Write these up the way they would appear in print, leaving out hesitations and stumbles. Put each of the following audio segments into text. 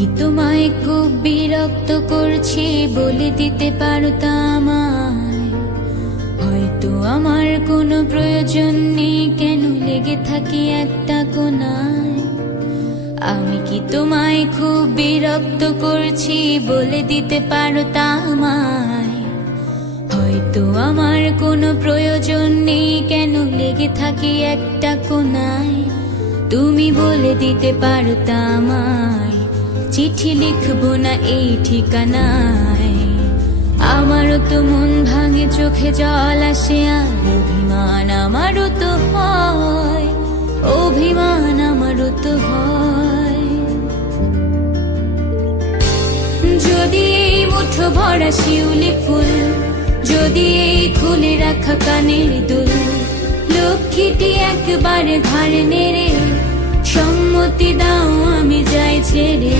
কি তোমায় খুব বিরক্ত করছি বলে দিতে পারতা আমায়? হয়তো আমার কোনো প্রয়োজন নেই, কেন লেগে থাকি একটা কোনায়? আমি কি তোমায় খুব বিরক্ত করছি বলে দিতে পারতা আমায়? হয়তো আমার কোনো প্রয়োজন নেই, কেন লেগে থাকি একটা কোনায়? তুমি বলে দিতে পারতা আমায়, চিঠি লিখবো না এই ঠিকানায়। আমারও তো মন ভাঙে, চোখে জল আসে, আর অভিমান আমারও তো হয়, অভিমান আমারও তো হয়। যদি এই মুঠো ভরা শিউলি ফুল, যদি এই খুলে রাখা কানের দুল, লক্ষ্মীটি একবারে ঘাড়ে নেড়ে সম্মতি দাও আমি যাই ছেড়ে।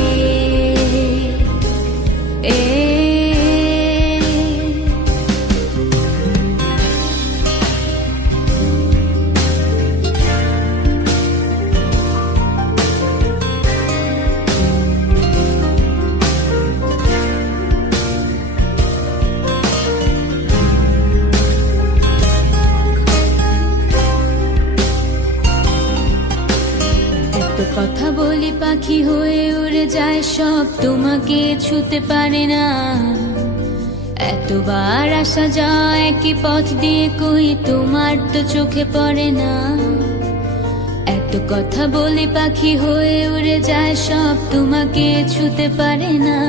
কথা বলি পাখি হয়ে উড়ে যায় সব, তোমাকে ছুতে পারে না। এতবার আসা যায় একই পথ দিয়ে, কই তোমার তো চোখে পড়ে না। এত কথা বলি পাখি হয়ে উড়ে যায় সব, তোমাকে ছুতে পারে না।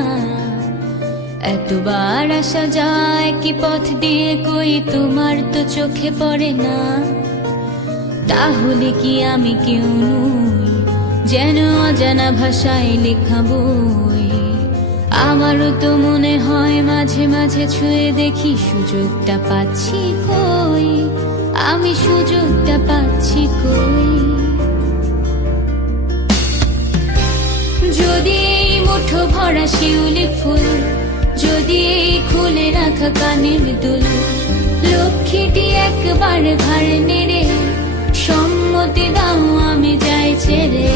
এতবার আসা যায় একই পথ দিয়ে, কই তোমার তো চোখে পড়ে না। তাহলে কি আমি কেউ নই, যেন অজানা ভাষায় লেখা বই? আমারও তো মনে হয় মাঝে মাঝে ছুঁয়ে দেখি, সুযোগটা পাচ্ছি কই, আমি সুযোগটা পাচ্ছি কই? যদি এই মুঠো ভরা শিউলি ফুল, যদি এই খুলে রাখা কানের দুল, লক্ষ্মীটি একবার ঘাড়ে নেড়ে সম্মতি দাও আমি যাই ছেড়ে।